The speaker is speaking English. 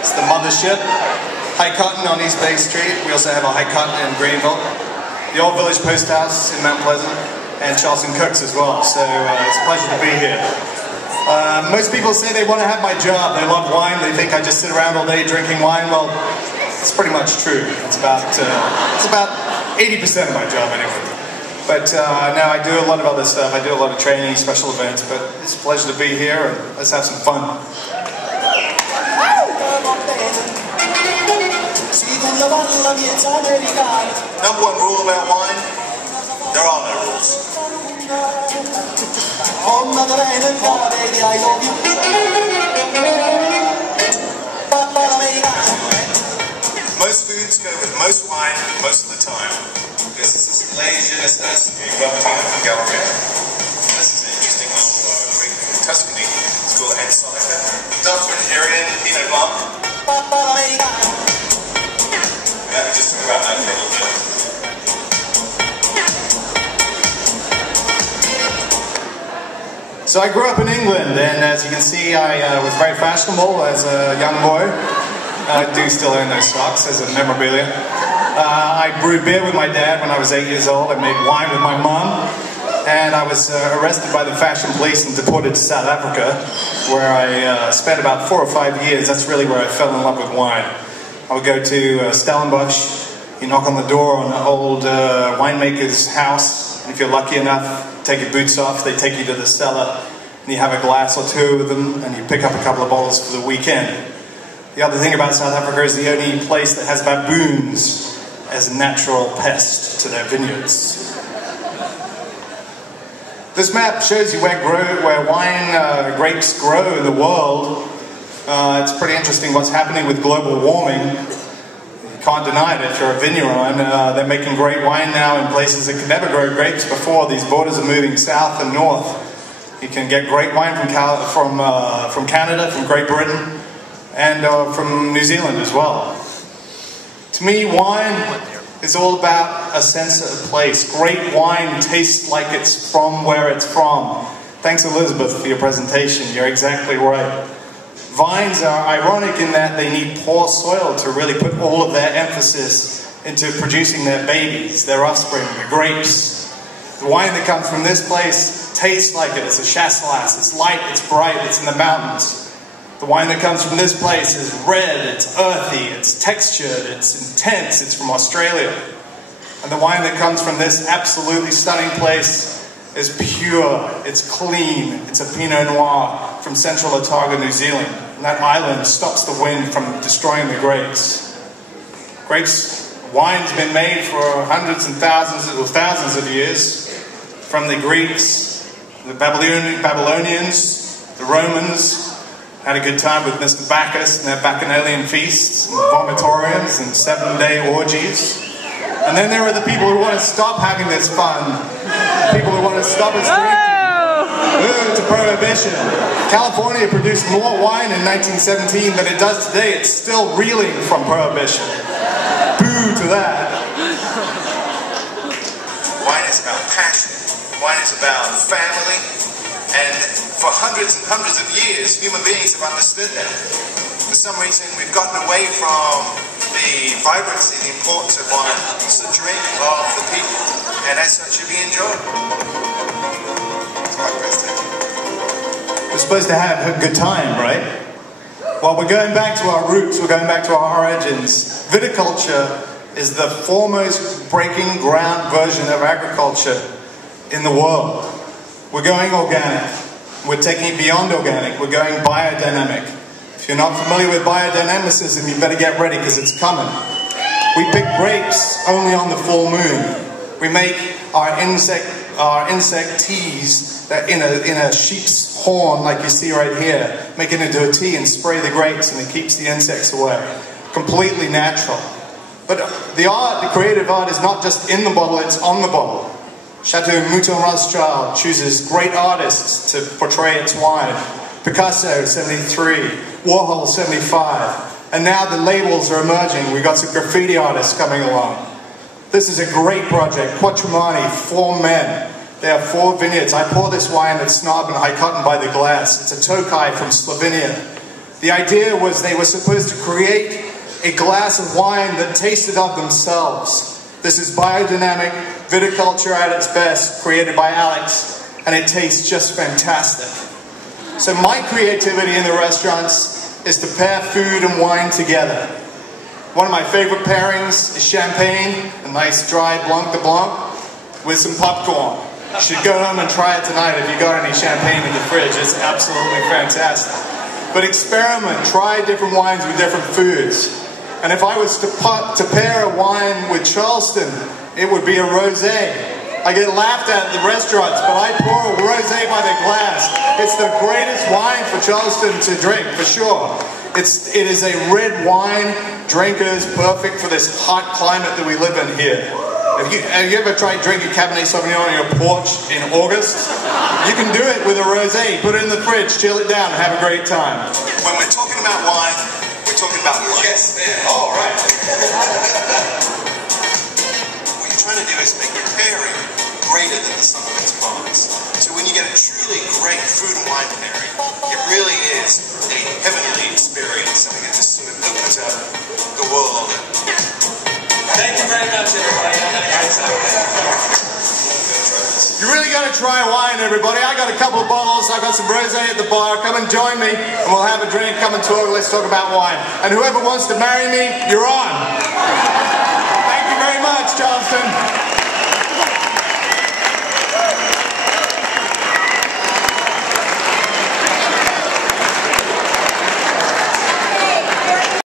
It's the mothership. High Cotton on East Bay Street. We also have a High Cotton in Greenville. The old village post house in Mount Pleasant. And Charleston Cooks as well. So it's a pleasure to be here. Most people say they want to have my job. They love wine. They think I just sit around all day drinking wine. Well, it's pretty much true. It's about 80% of my job anyway. But now I do a lot of other stuff. I do a lot of training, special events. But it's a pleasure to be here, and let's have some fun. Number one rule about wine, there are no rules. Most foods go with most wine most of the time. This is Ladies in from Galleria. This is an interesting little drink from Tuscany. It's called Ansalica. Dr. Arian Pinot Blanc. Let me just talk about that for a little bit. So I grew up in England, and as you can see, I was very fashionable as a young boy. I do still own those socks as a memorabilia. I brewed beer with my dad when I was 8 years old. I made wine with my mom. And I was arrested by the fashion police and deported to South Africa, where I spent about 4 or 5 years. That's really where I fell in love with wine. I would go to Stellenbosch. You knock on the door on an old winemaker's house, and if you're lucky enough, take your boots off, they take you to the cellar, and you have a glass or two with them, and you pick up a couple of bottles for the weekend. The other thing about South Africa is the only place that has baboons as a natural pest to their vineyards. This map shows you where wine grapes grow in the world. It's pretty interesting what's happening with global warming. You can't deny it if you're a vineyard. They're making great wine now in places that could never grow grapes before. These borders are moving south and north. You can get great wine from Canada, from Great Britain, and from New Zealand as well. To me, wine is all about a sense of place. Great wine tastes like it's from where it's from. Thanks, Elizabeth, for your presentation. You're exactly right. Vines are ironic in that they need poor soil to really put all of their emphasis into producing their babies, their offspring, the grapes. The wine that comes from this place tastes like it. It's a chasselas. It's light, it's bright, it's in the mountains. The wine that comes from this place is red, it's earthy, it's textured, it's intense, it's from Australia. And the wine that comes from this absolutely stunning place is pure, it's clean, it's a Pinot Noir from Central Otago, New Zealand. And that island stops the wind from destroying the grapes. Wine's been made for hundreds and thousands of years, from the Greeks, the Babylonians, the Romans. Had a good time with Mr. Bacchus and their bacchanalian feasts, and vomitoriums and 7-day orgies. And then there are the people who want to stop having this fun. People who want to stop us drinking. Ooh, to prohibition. California produced more wine in 1917 than it does today. It's still reeling from prohibition. Boo to that. Wine is about passion. Wine is about family. And for hundreds and hundreds of years, human beings have understood that. For some reason, we've gotten away from the vibrancy, the importance of wine. It's a drink of the people, and as such, should be enjoyed. That's my question. We're supposed to have a good time, right? Well, we're going back to our roots, we're going back to our origins. Viticulture is the foremost breaking ground version of agriculture in the world. We're going organic. We're taking it beyond organic. We're going biodynamic. If you're not familiar with biodynamicism, you better get ready because it's coming. We pick grapes only on the full moon. We make our insect teas that in a sheep's horn, like you see right here, make it into a tea and spray the grapes, and it keeps the insects away. Completely natural. But the creative art is not just in the bottle, it's on the bottle. Chateau Mouton Rothschild chooses great artists to portray its wine. Picasso, 73. Warhol, 75. And now the labels are emerging. We've got some graffiti artists coming along. This is a great project. Quattromani, 4 men. They have 4 vineyards. I pour this wine at Snob and High Cotton by the glass. It's a Tokaj from Slovenia. The idea was they were supposed to create a glass of wine that tasted of themselves. This is biodynamic viticulture at its best, created by Alex, and it tastes just fantastic. So my creativity in the restaurants is to pair food and wine together. One of my favorite pairings is champagne, a nice dry Blanc de Blanc, with some popcorn. You should go home and try it tonight if you got any champagne in the fridge. It's absolutely fantastic. But experiment, try different wines with different foods. And if I was to pair a wine with Charleston, it would be a rosé. I get laughed at the restaurants, but I pour a rosé by the glass. It's the greatest wine for Charleston to drink, for sure. It is a red wine. Drinkers, perfect for this hot climate that we live in here. Have you ever tried drinking Cabernet Sauvignon on your porch in August? You can do it with a rosé. Put it in the fridge, chill it down, and have a great time. When we're talking about wine, we're talking about life. Yes, all right. What you're trying to do is make the pairing greater than the sum of its parts. So when you get a truly great food and wine pairing, it really is a heavenly experience. Something that just sort of opens up the world. Thank you very much, everybody. You really got to try wine, everybody. I got a couple of bottles. I got some rosé at the bar. Come and join me, and we'll have a drink. Come and talk. Let's talk about wine. And whoever wants to marry me, you're on.